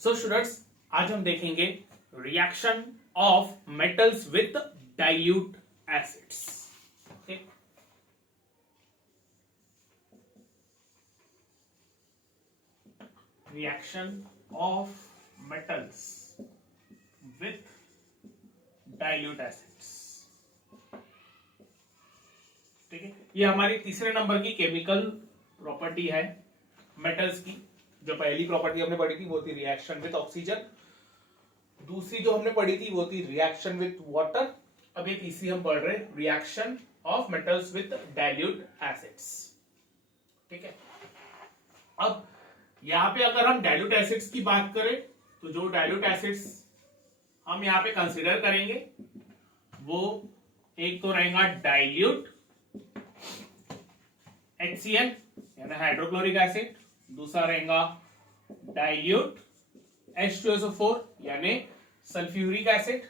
So students, आज हम देखेंगे reaction of metals with dilute acids. Okay, reaction of metals with dilute acids. ठीक है, ये हमारी तीसरे नंबर की केमिकल प्रॉपर्टी है मेटल्स की। जो पहली प्रॉपर्टी हमने पढ़ी थी वो थी रिएक्शन विद ऑक्सीजन, दूसरी जो हमने पढ़ी थी वो थी रिएक्शन विद वाटर। अब ये तीसरी हम पढ़ रहे हैं reaction of metals with dilute acids. ठीक है, अब यहां पे अगर हम डाइल्यूट एसिड्स की बात करें तो जो डाइल्यूट एसिड्स हम यहां पे कंसीडर करेंगे वो एक तो रहेगा डाइल्यूट HCl यानी हाइड्रोक्लोरिक एसिड, दूसरा रहेगा डाइल्यूट H2SO4 यानी सल्फ्यूरिक एसिड,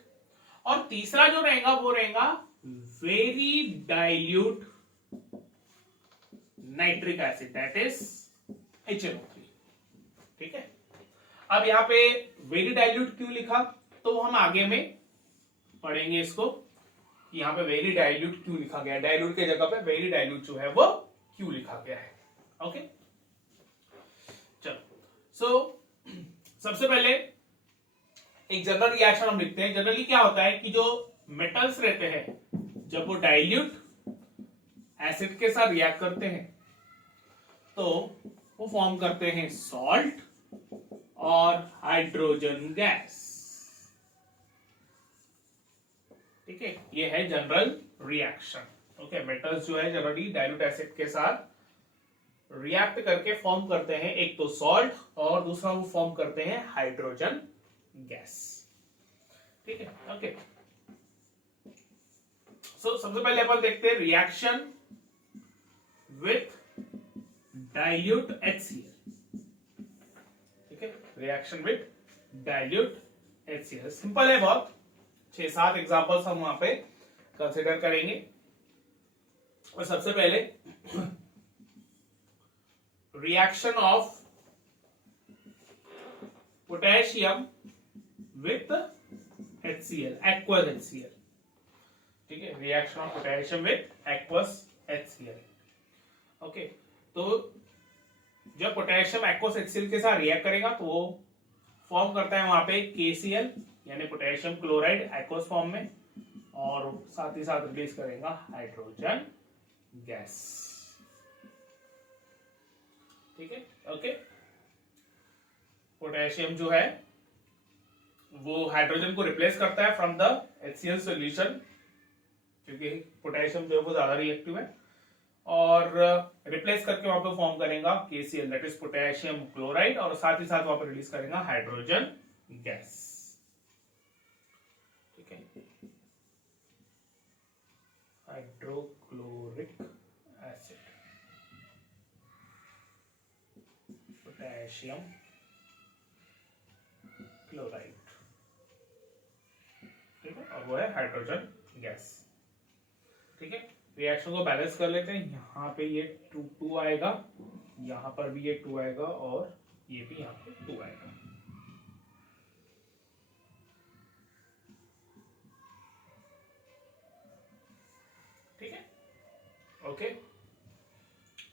और तीसरा जो रहेगा वो रहेगा very dilute nitric acid, that is HNO3। ठीक है, अब यहां पे वेरी डाइल्यूट क्यों लिखा तो हम आगे में पढ़ेंगे इसको। यहां पे वेरी डाइल्यूट क्यों लिखा गया, डाइल्यूट के जगह पे वेरी डाइल्यूट जो है वो क्यों लिखा गया है। ओके, चलो। सबसे पहले एक जनरल रिएक्शन हम लिखते हैं। जनरली क्या होता है कि जो मेटल्स रहते हैं जब वो डाइल्यूट एसिड के साथ रिएक्ट करते हैं तो वो फॉर्म करते हैं सॉल्ट और हाइड्रोजन गैस। ठीक है, ये है जनरल रिएक्शन। ओके, मेटल्स जो है जनरली डाइल्यूट एसिड के साथ रिएक्ट करके फॉर्म करते हैं एक तो सॉल्ट और दूसरा वो फॉर्म करते हैं हाइड्रोजन गैस। ठीक है, ओके। सबसे पहले अपन देखते हैं रिएक्शन विथ डाइल्यूट HCl। ठीक है, reaction with dilute HCl simple है बहुत, 6-7 एग्जांपल्स हम वहां पे कंसिडर करेंगे। और सबसे पहले reaction of potassium with HCl, aqueous HCl। ठीक है, reaction of potassium with aqueous HCl। Okay, तो जब पोटेशियम एक्वस HCl के साथ रिएक्ट करेगा तो वो फॉर्म करता है वहां पे KCl यानी पोटेशियम क्लोराइड एक्वस फॉर्म में, और साथ ही साथ रिलीज करेगा हाइड्रोजन गैस। ठीक है, ओके। पोटेशियम जो है वो हाइड्रोजन को रिप्लेस करता है फ्रॉम द HCl सॉल्यूशन, क्योंकि पोटेशियम जो है वो ज्यादा रिएक्टिव है, और रिप्लेस करके वहां पे फॉर्म करेगा KCl that is potassium chloride, और साथ ही साथ वहां पे रिलीज करेगा हाइड्रोजन गैस। ठीक है, हाइड्रोक्लोरिक एसिड, पोटेशियम क्लोराइड। ठीक है, और वो है हाइड्रोजन गैस। ठीक है, रिएक्शन को बैलेंस कर लेते हैं। यहां पे ये 2 आएगा, यहां पर भी ये 2 आएगा, और ये भी यहां पे 2 आएगा। ठीक है, okay.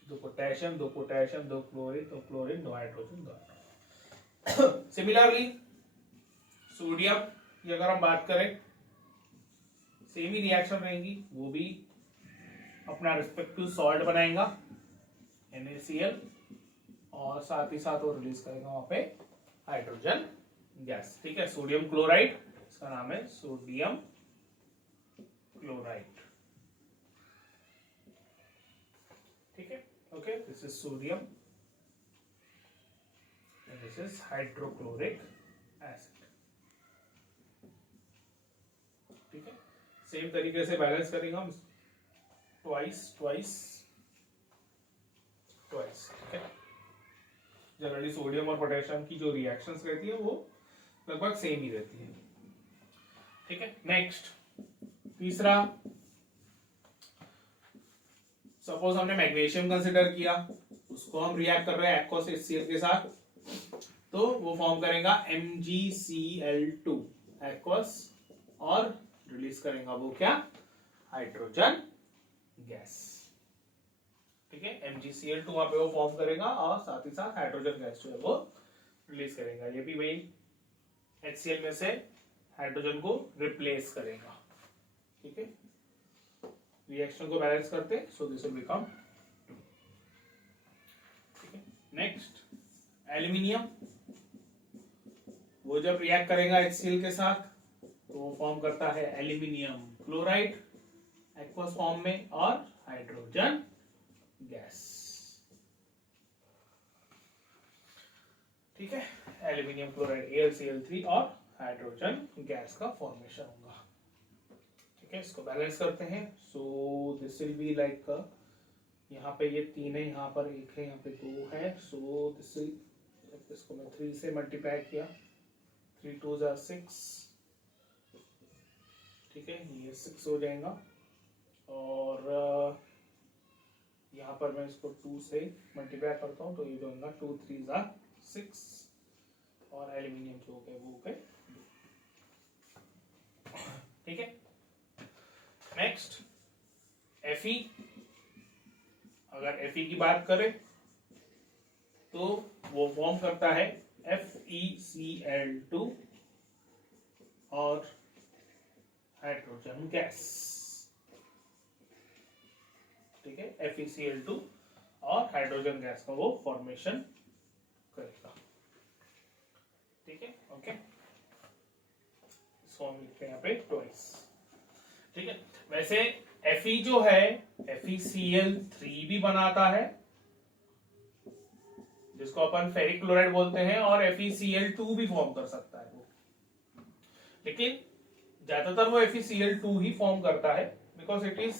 2 potassium, 2 potassium, 2 chlorine, 2 chlorine, 2 hydrogen, 2 hydrogen. Similarly sodium की अगर हम बात करें, सेम ही रिएक्शन रहेंगी, वो भी अपना रिस्पेक्टिव सॉल्ट बनाएगा NaCl, और साथ ही साथ वो रिलीज करेगा वहां पे हाइड्रोजन गैस। ठीक है, सोडियम क्लोराइड, इसका नाम है सोडियम क्लोराइड। ठीक है, okay, this is sodium and this is hydrochloric acid. ठीक है, सेम तरीके से बैलेंस करेंगे हम ट्वाइस। ठीक है, जनरली सोडियम और पोटेशियम की जो रिएक्शंस रहती है वो लगभग सेम ही रहती है। ठीक है, नेक्स्ट तीसरा, सपोज हमने मैग्नीशियम कंसिडर किया, उसको हम रिएक्ट कर रहे हैं एक्वस HCl के साथ, तो वो फॉर्म करेगा MgCl2 एक्वस और रिलीज करेगा वो क्या, हाइड्रोजन गैस। ठीक है, MgCl2 वहां पे वो फॉर्म करेगा और साथ ही साथ हाइड्रोजन गैस जो है वो रिलीज करेगा। ये भी वही HCl में से हाइड्रोजन को रिप्लेस करेगा। ठीक है, रिएक्शन को बैलेंस करते, सो दिस विल बिकम। ठीक है, नेक्स्ट एल्यूमिनियम, वो जब रिएक्ट करेगा HCl के साथ तो वो फॉर्म करता है एल्यूमिनियम क्लोराइड एक्वस फॉर्म में और हाइड्रोजन गैस। ठीक है, एल्यूमिनियम क्लोराइड AlCl3 और हाइड्रोजन गैस का फॉर्मेशन होगा। ठीक है, इसको बैलेंस करते हैं। So this will be like, यहाँ पे ये 3 है, यहाँ पर 1 है, यहाँ पे 2 है। सो दिस विल, इसको मैं 3 से मल्टीप्लाई किया, 3 2 जा 6। ठीक है, ये 6 हो जाएगा और यहाँ पर मैं इसको 2 से मल्टीप्लाई करता हूँ तो ये जो होगा 2 3 जा 6 और एल्यूमिनियम जो हो गए वो हो गए। ठीक है, नेक्स्ट Fe। अगर Fe की बात करें तो वो फॉर्म करता है FeCl2 और हाइड्रोजन गैस। ठीक है, FeCl2 और हाइड्रोजन गैस का वो फॉर्मेशन करेगा। ठीक है, ओके, इसको हम लिखते हैं यहाँ पे ट्वाइस। ठीक है, वैसे Fe जो है FeCl3 भी बनाता है जिसको अपन फेरिक क्लोराइड बोलते हैं और FeCl2 भी फॉर्म कर सकता है वो, लेकिन ज्यादातर वो FeCl2 ही फॉर्म करता है बिकॉज इट इज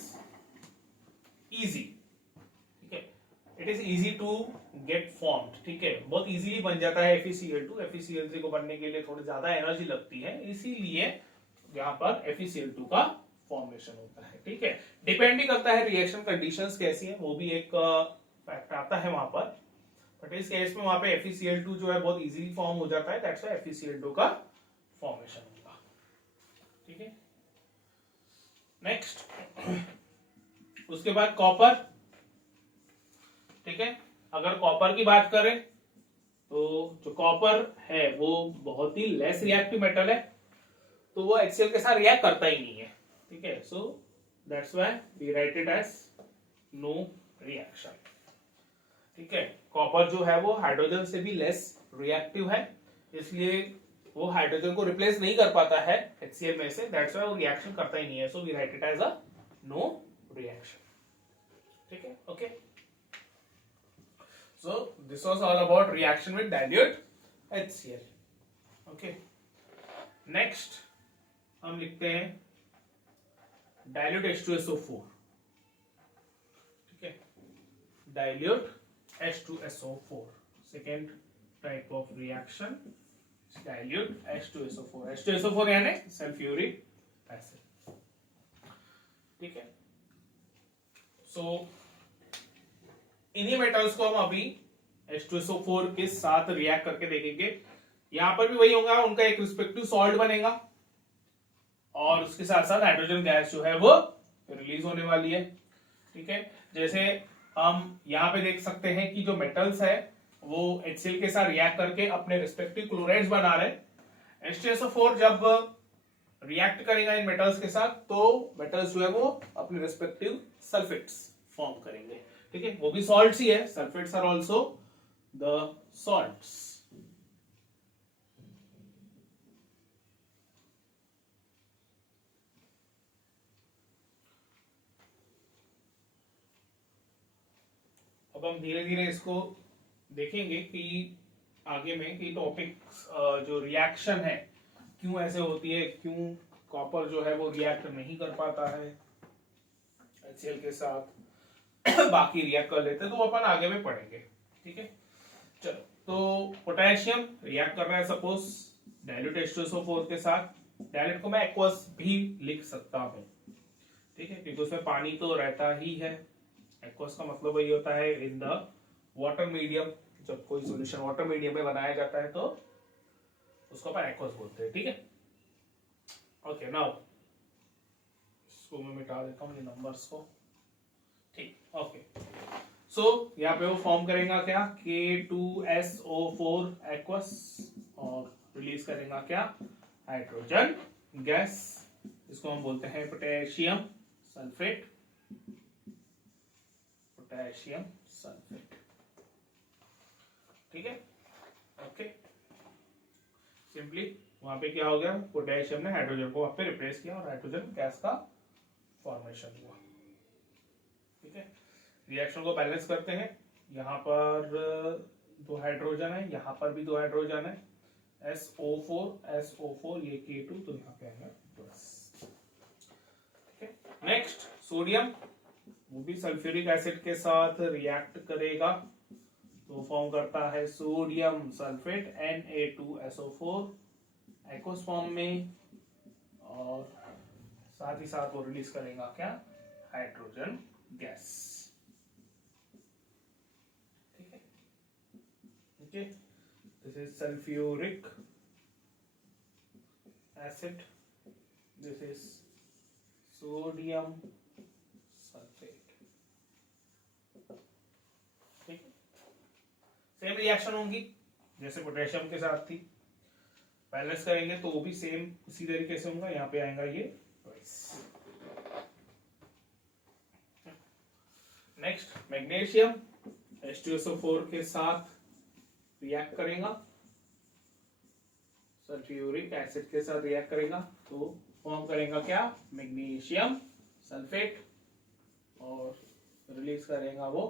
इजी। ठीक है, it is easy to get formed. ठीक है, बहुत इजीली बन जाता है FeCl2। FeCl3 को बनने के लिए थोड़ी ज्यादा एनर्जी लगती है, इसीलिए यहाँ पर FeCl2 का फॉर्मेशन होता है। ठीक है, डिपेंड भी करता है रिएक्शन कंडीशंस कैसी है, वो भी एक फैक्ट आता है वहां पर, बट इस केस में वहां पे FeCl2 जो है बहुत इजीली फॉर्म हो जाता है, दैट्स व्हाई FeCl2 का फॉर्मेशन होगा। ठीक है, नेक्स्ट उसके बाद कॉपर। ठीक है, अगर कॉपर की बात करें तो जो कॉपर है वो बहुत ही लेस रिएक्टिव मेटल है, तो वो HCl के साथ रिएक्ट करता ही नहीं है। ठीक है, so that's why we write it as no reaction. ठीक है, कॉपर जो है वो हाइड्रोजन से भी लेस रिएक्टिव है, इसलिए वो हाइड्रोजन को रिप्लेस नहीं कर पाता है HCl में से, दैट्स व्हाई वो रिएक्शन करता ही नहीं है, so we write it as a no reaction. ठीक है, okay, so this was all about reaction with dilute HCl। Okay, next हम लिखते हैं डाइल्यूट H2SO4। ठीक है, dilute H2SO4 second type of reaction, dilute H2SO4। H2SO4 यानी sulphuric acid. ठीक है, सो इन्हीं मेटल्स को हम अभी H2SO4 के साथ रिएक्ट करके देखेंगे। यहां पर भी वही होगा, उनका एक रिस्पेक्टिव सॉल्ट बनेगा और उसके साथ साथ हाइड्रोजन गैस जो है वो रिलीज होने वाली है। ठीक है, जैसे हम यहाँ पे देख सकते हैं कि जो मेटल्स है वो HCl के साथ रिएक्ट करके अपने रिस्पेक्टिव क्लोराइड्स बना रहे हैं। H2SO4 जब रिएक्ट करेगा इन मेटल्स के साथ तो मेटल्स जो है वो अपने रिस्पेक्टिव सल्फेट्स फॉर्म करेंगे। ठीक है, वो भी सॉल्ट्स ही है, sulphates are also the salts. अब हम धीरे धीरे इसको देखेंगे कि आगे में कि टॉपिक्स जो रिएक्शन है क्यों ऐसे होती है, क्यों कॉपर जो है वो रिएक्ट नहीं कर पाता है HCl के साथ, बाकी रिएक्ट कर लेते हैं, तो अपन आगे में पढ़ेंगे। ठीक है, चलो, तो पोटेशियम रिएक्ट कर रहा है सपोज डाइल्यूट H2SO4 के साथ। डाइल्यूट को मैं एक्वस भी लिख सकता हूं, ठीक है, क्योंकि उसमें पानी तो रहता ही है। एक्वस का मतलब वही होता है इन द वाटर मीडियम, जब कोई सॉल्यूशन वाटर मीडियम में बनाया जाता है तो उसको अपन एक्वस बोलते हैं, ठीक है। ओके, नाउ इसको मैं मिटा देता हूँ ये नंबर्स को, ठीक, ओके। सो यहाँ पे वो फॉर्म करेगा क्या, K2SO4 एक्वस, और रिलीज करेगा क्या, हाइड्रोजन गैस। इसको हम बोलते हैं पोटेशियम सल्फेट, पोटेशियम सल्फेट, ठीक है। ओके, सिंपली वहां पे क्या हो गया, पोटेशियम ने हाइड्रोजन को वहां पे रिप्लेस किया और हाइड्रोजन गैस का फॉर्मेशन हुआ, ठीक है। रिएक्शन को बैलेंस करते हैं, यहाँ पर 2 हाइड्रोजन है, यहाँ पर भी 2 हाइड्रोजन है, SO4 ये K2, तो यहाँ पे आएगा प्लस, ठीक है। नेक्स्ट सोडियम, वो भी सल्फ्यूरिक एसिड के साथ रिएक्ट करेगा, तो फॉर्म करता है sodium sulphate Na2SO4 aqueous form में, और साथ ही साथ वो रिलीज करेगा क्या, हाइड्रोजन गैस, ठीक है। Okay, this is sulphuric acid, this is sodium sulphate, ठीक है। सेम रिएक्शन होंगी जैसे पोटेशियम के साथ थी, बैलेंस करेंगे तो वो भी सेम उसी तरीके से होगा, यहाँ पे आएगा ये ट्वाइस। नेक्स्ट मैग्नीशियम H2SO4 के साथ रिएक्ट करेगा, सल्फ्यूरिक एसिड के साथ रिएक्ट करेगा, तो फॉर्म करेगा क्या, मैग्नीशियम सल्फेट, और रिलीज करेगा वो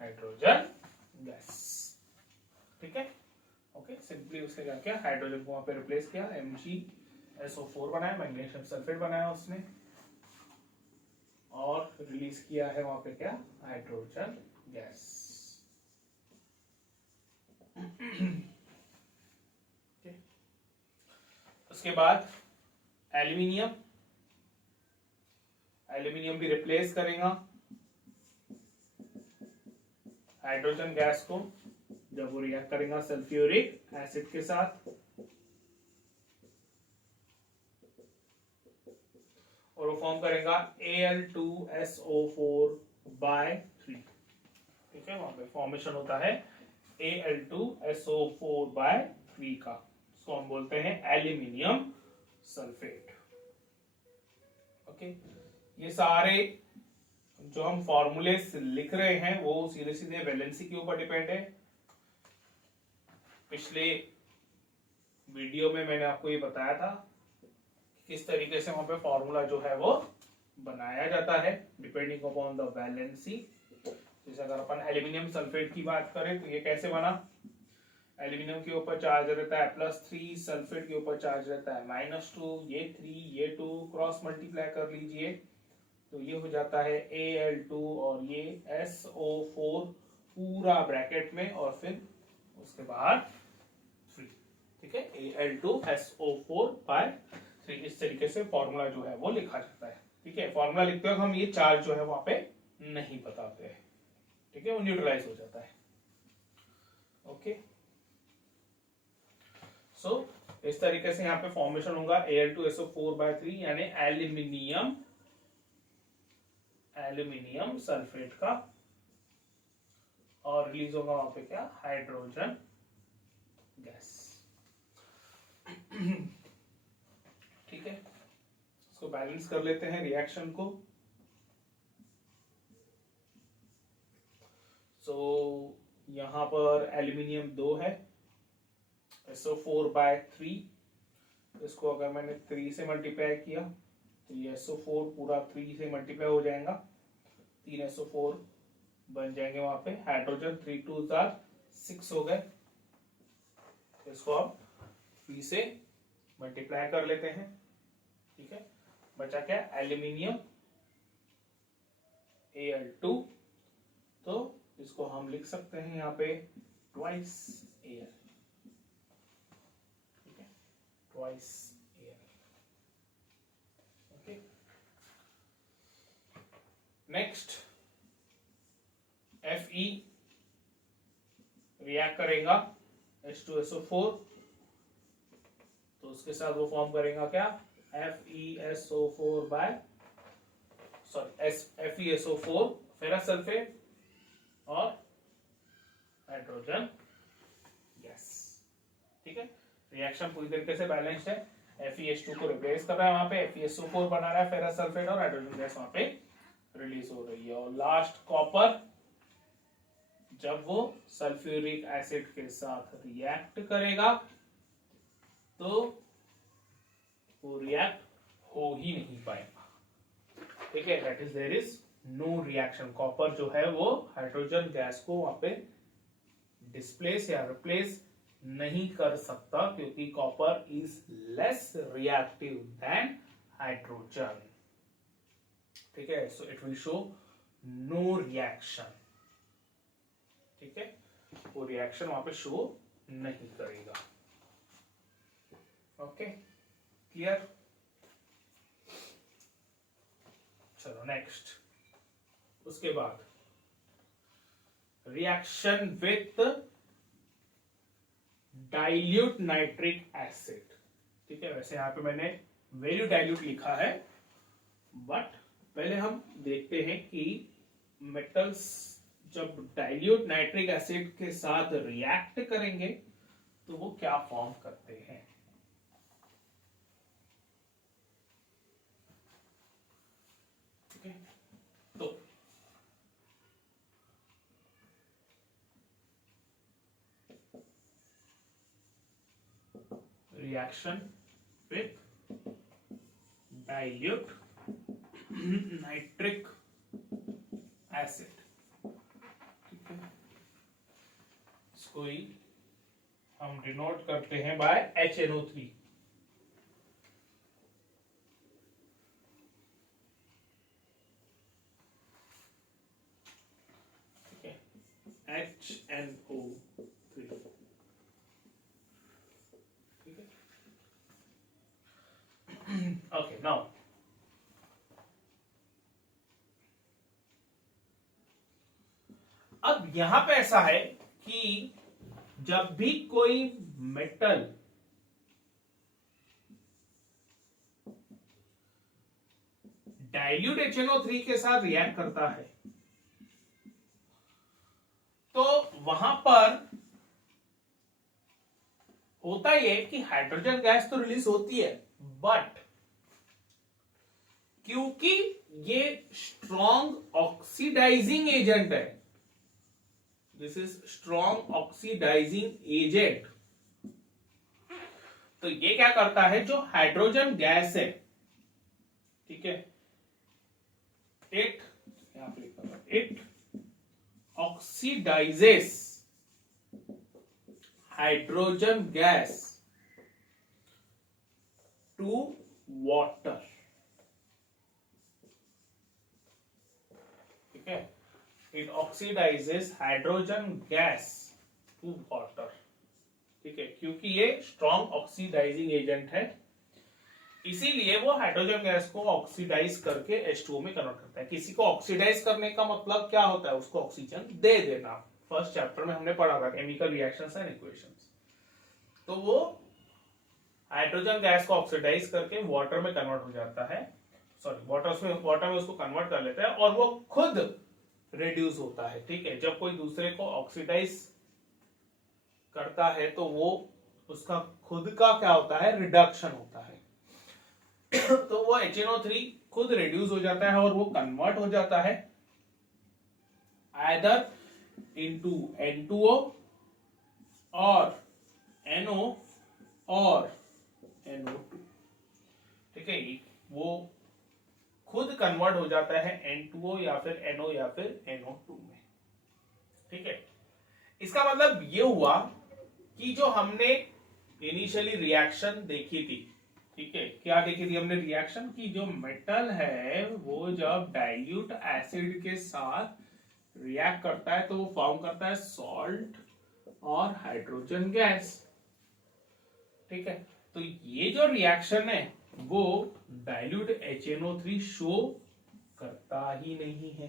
हाइड्रोजन गैस, ठीक है। ओके, सिंपली उसने क्या किया, हाइड्रोजन को वहां पे रिप्लेस किया, MgSO4 बनाया, मैग्नीशियम सल्फेट बनाया उसने, और रिलीज किया है वहां पे क्या, हाइड्रोजन गैस। okay. उसके बाद एल्यूमिनियम, एल्यूमिनियम भी रिप्लेस करेगा हाइड्रोजन गैस को, जब वो रिएक्ट करेगा सल्फ्यूरिक एसिड के साथ, और वो फॉर्म करेगा Al2SO4/3, ठीक है। वहां पे फॉर्मेशन होता है Al2SO4/3 का, इसको हम बोलते हैं एल्यूमिनियम सल्फेट। ओके, ये सारे जो हम फॉर्मूले लिख रहे हैं वो सीधे सीधे वैलेंसी के ऊपर डिपेंड है। पिछले वीडियो में मैंने आपको ये बताया था किस तरीके से वहां पे फॉर्मूला जो है वो बनाया जाता है डिपेंडिंग अपॉन द वैलेंसी। जैसे अगर अपन एल्यूमिनियम सल्फेट की बात करें तो ये कैसे बना, एल्यूमिनियम के ऊपर चार्ज रहता है +3, सल्फेट के ऊपर चार्ज रहता है -2, ये 3 ये 2, क्रॉस मल्टीप्लाई कर लीजिए तो ये हो जाता है Al2 और ये SO4 पूरा ब्रैकेट में और फिर उसके बाद 3, ठीक है। Al2SO4/3 इस तरीके से फॉर्मूला जो है वो लिखा जाता है, ठीक है। फॉर्मूला लिखते वक्त हम ये चार्ज जो है वहां पे नहीं बताते हैं, ठीक है, वो न्यूट्रलाइज हो जाता है। ओके, सो इस तरीके से यहाँ पे फॉर्मेशन होगा Al2SO4/3 यानी एल्यूमिनियम सल्फेट का, और रिलीज होगा वहां पे क्या, हाइड्रोजन गैस, ठीक है। इसको बैलेंस कर लेते हैं रिएक्शन को। सो यहां पर एल्यूमिनियम 2 है, SO4/3, इसको अगर मैंने 3 से मल्टीप्लाई किया तो ये SO4 पूरा 3 से मल्टीप्लाई हो जाएगा, 3 SO4 बन जाएंगे वहां पे, हाइड्रोजन 3 2 6 हो गए, इसको अब 3 से मल्टीप्लाई कर लेते हैं, ठीक है। बचा क्या, एल्यूमिनियम Al2, तो इसको हम लिख सकते हैं यहाँ पे ट्वाइस Al, ठीक है, twice Al। Okay, next Fe करेगा H2SO4, तो उसके साथ वो फॉर्म करेगा क्या, FeSO4 by FeSO4 ferrous sulphate और हाइड्रोजन गैस। ठीक है, रिएक्शन पूरी तरीके से बैलेंस्ड है। FeH2 को रिप्लेस कर रहा है, वहां पे FeSO4 बना रहा है फेरस सल्फेट और हाइड्रोजन गैस वहां पे रिलीज हो रही है। और लास्ट कॉपर, जब वो सल्फ्यूरिक एसिड के साथ रिएक्ट करेगा तो वो रिएक्ट हो ही नहीं पाएगा। ठीक है, that is there is no reaction. Copper जो है वो हाइड्रोजन गैस को वहां पे डिस्प्लेस या रिप्लेस नहीं कर सकता, क्योंकि copper is less reactive than hydrogen. ठीक है, so it will show no reaction. ठीक है, वो रिएक्शन वहां पे शो नहीं करेगा। Okay, clear? चलो नेक्स्ट, उसके बाद reaction with dilute nitric acid. ठीक है, वैसे यहां पे मैंने वैल्यू डाइल्यूट लिखा है, बट पहले हम देखते हैं कि मेटल्स जब डाइल्यूट नाइट्रिक एसिड के साथ रिएक्ट करेंगे तो वो क्या फॉर्म करते हैं। ठीक है, तो reaction with dilute nitric acid. ठीक है, इसको ही हम डिनोट करते हैं बाय HNO3। ठीक है, HNO3। ठीक है, ओके, नाउ अब यहां पे ऐसा है कि जब भी कोई मेटल डाइल्यूट HNO3 के साथ रिएक्ट करता है तो वहां पर होता ये कि हाइड्रोजन गैस तो रिलीज होती है, बट क्योंकि ये स्ट्रॉन्ग ऑक्सीडाइजिंग एजेंट है, this is strong oxidising agent, तो ये क्या करता है, जो हाइड्रोजन गैस है, ठीक है, it oxidises hydrogen gas to water. ठीक है, it oxidises hydrogen gas to water. ठीक है, क्योंकि ये स्ट्रॉन्ग ऑक्सीडाइजिंग एजेंट है, इसीलिए वो हाइड्रोजन गैस को ऑक्सीडाइज करके H2O में कन्वर्ट करता है। किसी को ऑक्सीडाइज करने का मतलब क्या होता है, उसको ऑक्सीजन दे देना। फर्स्ट चैप्टर में हमने पढ़ा था केमिकल रिएक्शंस एंड इक्वेशंस। तो वो हाइड्रोजन गैस को ऑक्सीडाइज करके वाटर में कन्वर्ट हो जाता है, सॉरी वाटर में उसको कन्वर्ट कर लेता है और वो खुद रिड्यूस होता है। ठीक है, जब कोई दूसरे को ऑक्सीडाइज करता है तो वो उसका खुद का क्या होता है, रिडक्शन होता है। तो वो HNO3 खुद रिड्यूस हो जाता है और वो कन्वर्ट हो जाता है आइदर इनटू N2O और NO और NO2। ठीक है, वो खुद कन्वर्ट हो जाता है N2O या फिर NO या फिर NO2 में। ठीक है, इसका मतलब ये हुआ कि जो हमने इनिशियली रिएक्शन देखी थी, ठीक है, क्या देखी थी हमने रिएक्शन की, जो मेटल है वो जब डाइल्यूट एसिड के साथ रिएक्ट करता है तो वो फॉर्म करता है सॉल्ट और हाइड्रोजन गैस। ठीक है, तो ये जो रिएक्शन है वो डाइल्यूट HNO3 शो करता ही नहीं है।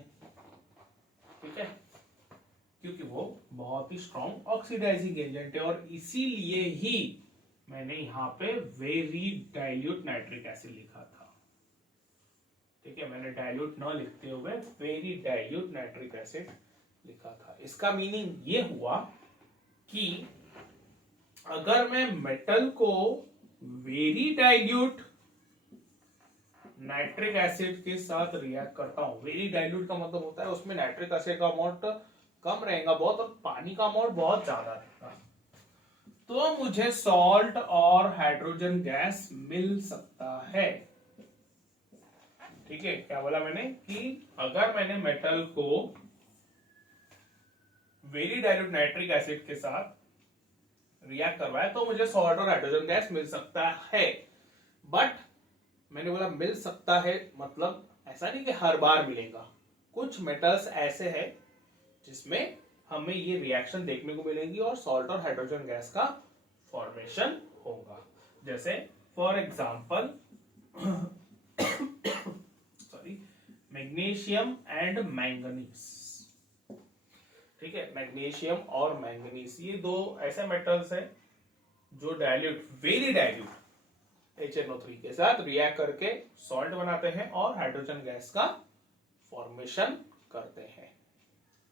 ठीक है, क्योंकि वो बहुत ही स्ट्रॉन्ग ऑक्सीडाइजिंग एजेंट है, और इसीलिए ही मैंने यहाँ पे वेरी डाइल्यूट नाइट्रिक एसिड लिखा था। ठीक है, मैंने डाइल्यूट न लिखते हुए वेरी डाइल्यूट नाइट्रिक एसिड लिखा था। इसका मीनिंग ये हुआ कि अगर मैं मेटल को वेरी डाइल्यूट नाइट्रिक एसिड के साथ रिएक्ट करता हूं, वेरी डाइल्यूट का मतलब होता है उसमें नाइट्रिक एसिड का अमाउंट कम रहेगा बहुत, और पानी का अमाउंट बहुत ज्यादा रहेगा, तो मुझे सॉल्ट और हाइड्रोजन गैस मिल सकता है। ठीक है, क्या बोला मैंने कि अगर मैंने मेटल को वेरी डाइल्यूट नाइट्रिक एसिड के साथ रिएक्ट करवाया तो मुझे सॉल्ट और हाइड्रोजन गैस मिल सकता है। बट मैंने बोला मिल सकता है, मतलब ऐसा नहीं कि हर बार मिलेगा। कुछ मेटल्स ऐसे हैं जिसमें हमें ये रिएक्शन देखने को मिलेंगी और सॉल्ट और हाइड्रोजन गैस का फॉर्मेशन होगा। जैसे for example sorry, magnesium and manganese. ठीक है, मैग्नीशियम और मैंगनीज ये दो ऐसे मेटल्स हैं जो डाइल्यूट, वेरी डाइल्यूट HNO3 के साथ रिएक्ट करके सॉल्ट बनाते हैं और हाइड्रोजन गैस का फॉर्मेशन करते हैं।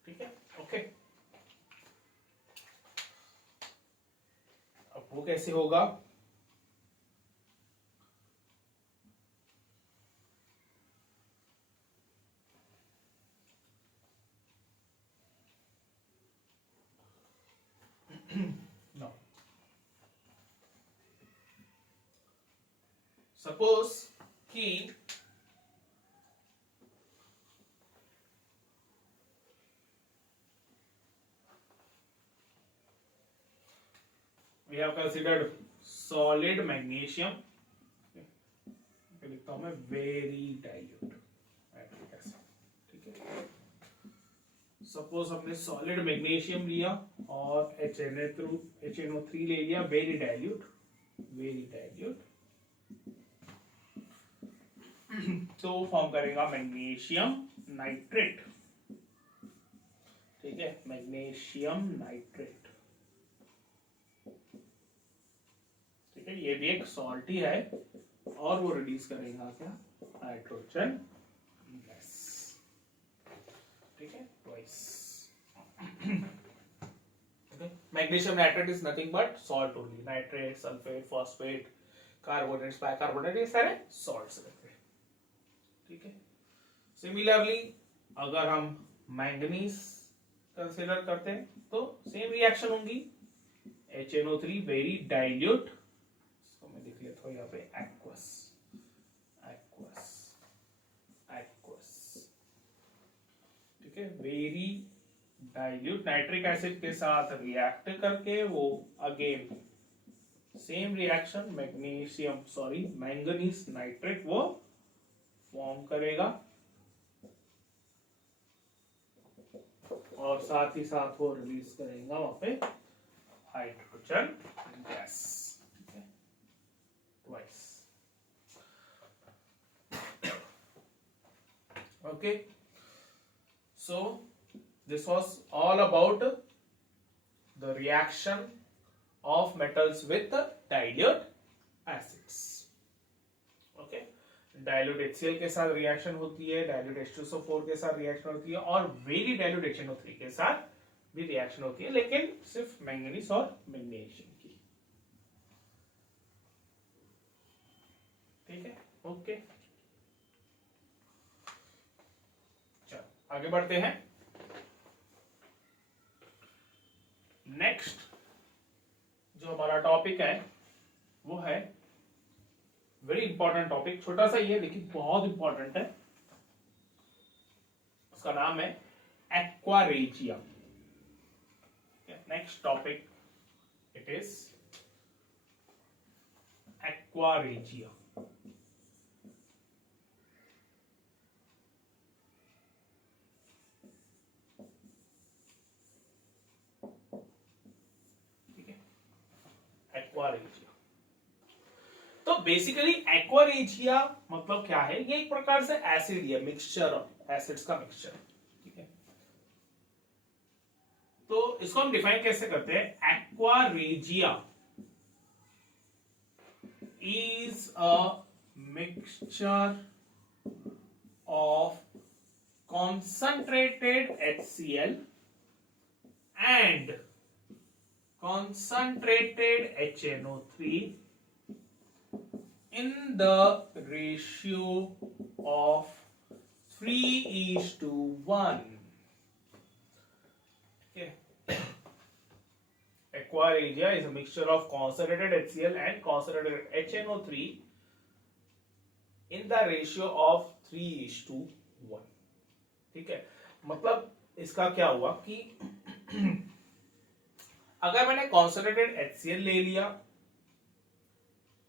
ठीक है, ओके। अब वो कैसे होगा? नो, सपोज कि we have considered solid magnesium, लिखता हूं मैं वेरी डाइल्यूट नाइट्रिक एसिड। ठीक है, सपोज हमने सॉलिड मैग्नीशियम लिया और HNO3 ले लिया वेरी डाइल्यूट, तो फॉर्म करेगा मैग्नीशियम नाइट्रेट। ठीक है, मैग्नीशियम नाइट्रेट। ठीक है, ये भी एक सॉल्ट ही है और वो रिलीज करेगा क्या? Hydrogen gas. ठीक है, twice. Magnesium nitrate is nothing but salt only. Nitrate, sulphate, phosphate, carbonates, bicarbonate, ये सारे सॉल्ट्स रहते हैं। ठीक है, सिमिलरली अगर हम मैंगनीज कंसीडर करते हैं तो सेम रिएक्शन होंगी। HNO3 वेरी डाइल्यूट, इसको मैं लिख लेता हूं यहाँ पे एक्वस, ठीक है, वेरी डाइल्यूट नाइट्रिक एसिड के साथ रिएक्ट करके वो again same reaction manganese nitrate वो फॉर्म करेगा और साथ ही साथ वो रिलीज करेगा वहां पे hydrogen gas. Twice. Okay, so this was all about the reaction of metals with dilute acids. Okay, dilute HCl के साथ रिएक्शन होती है, dilute H2SO4 के साथ रिएक्शन होती है और वेरी डाइल्यूट HNO3 के साथ भी रिएक्शन होती है, लेकिन सिर्फ मैंगनीज और मैग्नीशियम की। ठीक है, ओके, चलो आगे बढ़ते हैं। नेक्स्ट जो हमारा टॉपिक है वो है वेरी इंपॉर्टेंट टॉपिक, छोटा सा ही है लेकिन बहुत इंपॉर्टेंट है। उसका नाम है aqua regia. Next topic it is aqua regia. Aqua regia. तो बेसिकली एक्वारेजिया मतलब क्या है? ये एक प्रकार से एसिड है, मिक्सचर ऑफ एसिड्स का मिक्सचर। ठीक है, तो इसको हम डिफाइन कैसे करते हैं? Aqua regia is a mixture of concentrated HCl and concentrated HNO3 in the ratio of 3:1. Okay. Aqua regia is a mixture of concentrated HCl and concentrated HNO3 in the ratio of 3:1. ठीक है, मतलब इसका क्या हुआ कि अगर मैंने concentrated HCl ले लिया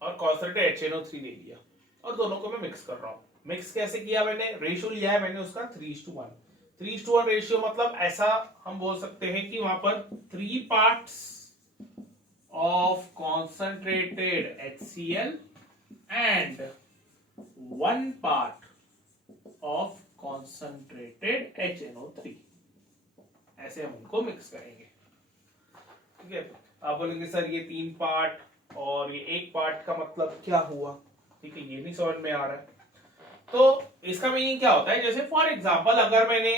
और कॉन्सन्ट्रेटेड HNO3 ले लिया और दोनों को मैं मिक्स कर रहा हूं, मिक्स कैसे किया? मैंने रेशियो लिया है मैंने उसका 3:1। 3:1 रेशियो मतलब ऐसा हम बोल सकते हैं कि वहां पर 3 parts of concentrated HCl and 1 part of concentrated HNO3, ऐसे हम उनको मिक्स करेंगे। ठीक है, आप बोलेंगे सर ये 3 पार्ट और ये 1 पार्ट का मतलब क्या हुआ? ठीक है, ये नहीं समझ में आ रहा है। तो इसका मीनिंग क्या होता है? जैसे फॉर एग्जांपल अगर मैंने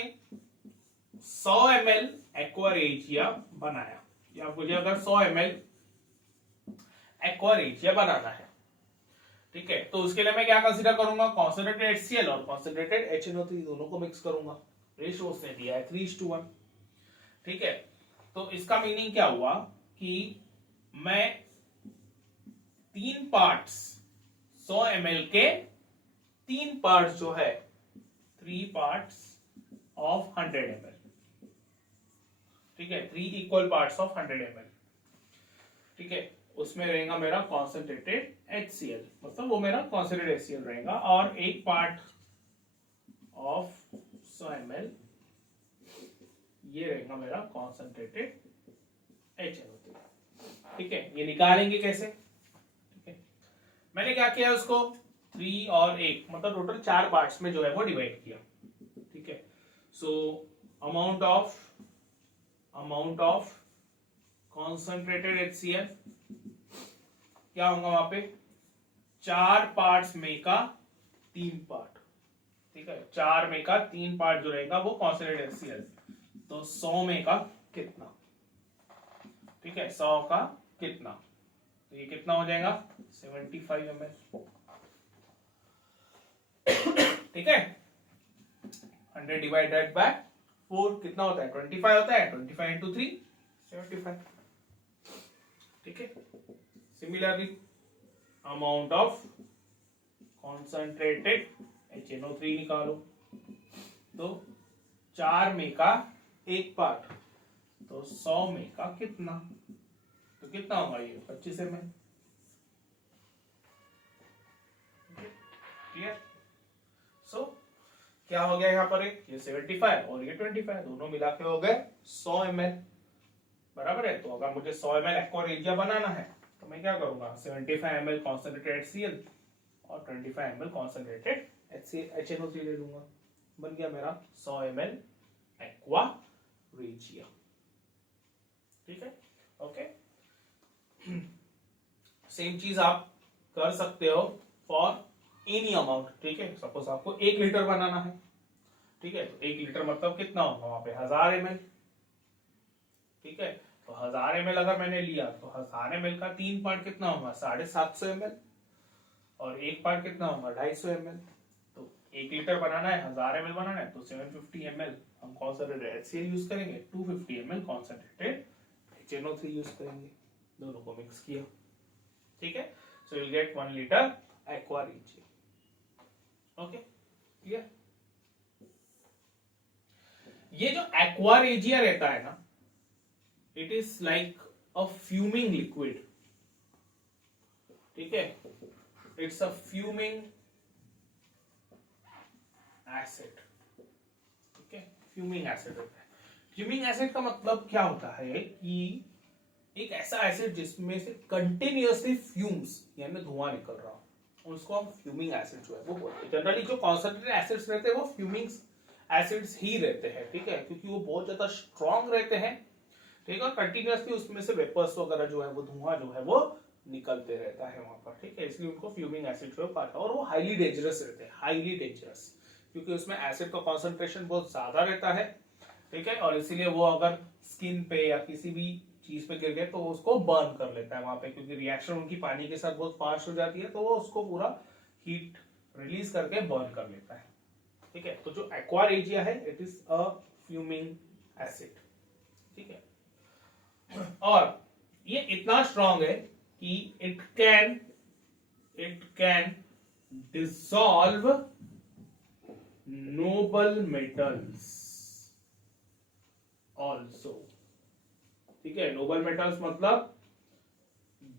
100 ml एक्वा रेजिया बनाया, या मुझे अगर 100 ml एक्वा रेजिया बनाना है, ठीक है, तो उसके लिए मैं क्या कंसीडर करूंगा? कॉन्सन्ट्रेटेड HCl और कॉन्सन्ट्रेटेड HNO3 दोनों को मिक्स करूंगा। रेशियो उसने दिया है 3:1। ठीक है, तो इसका मीनिंग क्या हुआ कि मैं 3 पार्ट्स 100 ml के 3 पार्ट्स जो है 3 पार्ट्स ऑफ 100 ml, ठीक है, 3 इक्वल पार्ट्स ऑफ 100 ml, ठीक है, उसमें रहेगा मेरा कॉन्सन्ट्रेटेड HCl, मतलब वो मेरा कॉन्सन्ट्रेटेड HCl रहेगा, और 1 पार्ट ऑफ 100 ml ये रहेगा मेरा कॉन्सन्ट्रेटेड HNO3। ठीक है, ये निकालेंगे कैसे? ठीक है, मैंने क्या किया उसको 3 और 1 मतलब टोटल 4 पार्ट्स में जो है वो डिवाइड किया। ठीक है, so amount of concentrated HCl क्या होगा वहां पे? 4 पार्ट्स में का 3 पार्ट। ठीक है, 4 में का 3 पार्ट जो रहेगा वो कॉन्सन्ट्रेटेड HCl, तो 100 में का कितना? ठीक है, 100 का कितना? तो ये कितना हो जाएगा? 75 ml। ठीक है, 100 डिवाइडेड बाय 4 कितना होता है? 25 होता है। 25 इंटू 3 75। ठीक है, similarly amount of concentrated HNO3 निकालो, तो 4 में का 1 पार्ट, तो 100 में का कितना? तो कितना होगा ये? 25 ml। क्लियर? सो क्या हो गया यहाँ पर? ये 75 और ये 25 दोनों मिला के हो गए 100 ml, बराबर है। तो अगर मुझे 100 ml एक्वा रेजिया बनाना है तो मैं क्या करूंगा? 75 ml कॉन्सन्ट्रेटेड HCl और 25 ml कॉन्सन्ट्रेटेड HNO3 ले लूंगा, बन गया मेरा 100 ml एक्वा रेजिया। ठीक है, ओके। सेम चीज आप कर सकते हो फॉर एनी अमाउंट। ठीक है, सपोज आपको 1 लीटर बनाना है, ठीक है, तो 1 लीटर मतलब कितना होगा वहां पे? 1000 ml। ठीक है, तो 1000 ml अगर मैंने लिया तो 1000 ml का 3 पार्ट कितना होगा? 750 ml, और 1 पार्ट कितना होगा? 250 ml। तो 1 लीटर बनाना है, 1000 ml बनाना है, तो 750 ml हम कॉन्सन्ट्रेटेड HCl यूज करेंगे, 250 ml कॉन्सन्ट्रेटेड HNO3 यूज करेंगे, दोनों को मिक्स किया। ठीक है, so you will get 1 litre aqua regia. Okay, clear? ये जो एक्वा रेजिया रहता है ना, it is like a fuming liquid. ठीक है, इट्स अ फ्यूमिंग एसिड। ठीक है, फ्यूमिंग एसिड होता है। फ्यूमिंग एसिड का मतलब क्या होता है कि एक ऐसा एसिड जिसमें से कंटिन्यूअसली फ्यूम्स यानी धुआं निकल रहा हो, उसको हम फ्यूमिंग एसिड जो है वो बोलते हैं। जनरली जो कॉन्सन्ट्रेटेड एसिड्स रहते हैं वो फ्यूमिंग एसिड्स ही रहते हैं। ठीक है, क्योंकि वो बहुत ज्यादा स्ट्रॉन्ग रहते हैं ठीक है, और कंटिन्यूअसली उसमें से वेपर्स वगैरह जो है वो धुआं जो है वो निकलते रहता है वहां पर, ठीक है, इसलिए उनको फ्यूमिंग एसिड जो कहा था। और वो हाईली डेंजरस रहते हैं, हाईली डेंजरस, क्योंकि उसमें एसिड का कॉन्सेंट्रेशन बहुत ज्यादा रहता है, ठीक है, और इसीलिए वो अगर स्किन पे या किसी भी चीज पे गिर गए तो उसको बर्न कर लेता है वहां पे, क्योंकि रिएक्शन उनकी पानी के साथ बहुत फास्ट हो जाती है, तो वो उसको पूरा हीट रिलीज करके बर्न कर लेता है, ठीक है। तो जो एक्वा रेजिया है it is a fuming acid, ठीक है, और ये इतना स्ट्रांग है कि it can dissolve noble metals also, ठीक है। नोबल मेटल्स मतलब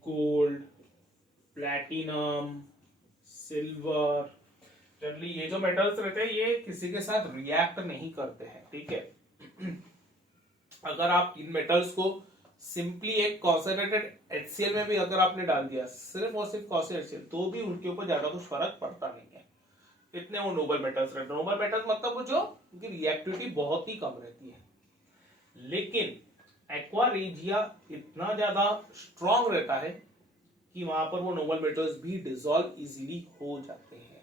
गोल्ड, प्लैटिनम, सिल्वर, जनरली ये जो मेटल्स रहते हैं ये किसी के साथ रिएक्ट नहीं करते हैं, ठीक है। अगर आप इन मेटल्स को सिंपली एक कॉन्सेंट्रेटेड HCl में भी अगर आपने डाल दिया, सिर्फ और सिर्फ कॉन्सेंट्रेटेड HCl, तो भी उनके ऊपर ज्यादा कुछ फर्क पड़ता नहीं है, इतने वो नोबल मेटल्स रहते हैं। नोबल मेटल्स मतलब वो जो उनकी रिएक्टिविटी बहुत ही कम रहती है, लेकिन एक्वा रेजिया इतना ज्यादा स्ट्रॉन्ग रहता है कि वहां पर वो नोबल मेटल्स भी डिसॉल्व इजीली हो जाते हैं,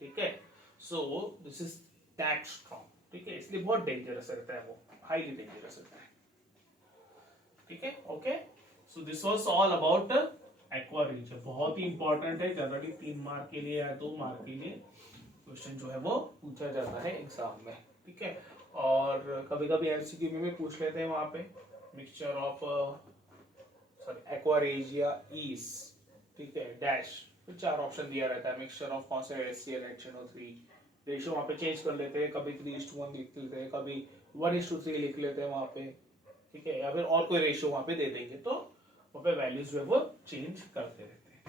ठीक है। So this is that strong, ठीक है, इसलिए बहुत डेंजरस रहता है, वो हाईली डेंजरस रहता है, ठीक है। Okay, so this was all about aqua regia, बहुत ही इंपॉर्टेंट है, जनरली 3 मार्क के लिए या 2 मार्क के लिए क्वेश्चन जो है वो पूछा जाता है एग्जाम में, ठीक है। और कभी कभी एमसीक्यू में भी पूछ लेते हैं वहां पे mixture of sorry aqua regia is, ठीक है, डैश, तो 4 ऑप्शन दिया रहता है, मिक्सचर ऑफ कौन से HCl HNO3, रेशियो वहां पे चेंज कर लेते हैं, कभी 3:1 लिख लेते हैं, कभी 1:3 लिख लेते हैं वहां पे, ठीक है, या फिर और कोई रेशियो वहां पे दे देंगे, तो वहां पे वैल्यूज जो है वो चेंज करते रहते हैं,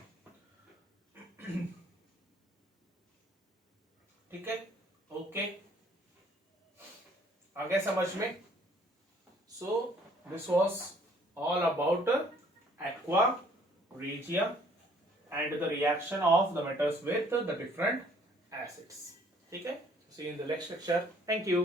ठीक है। ओके, आ गया समझ में। सो this was all about aqua regia and the reaction of the metals with the different acids, ठीक है। See you in the next lecture. Thank you.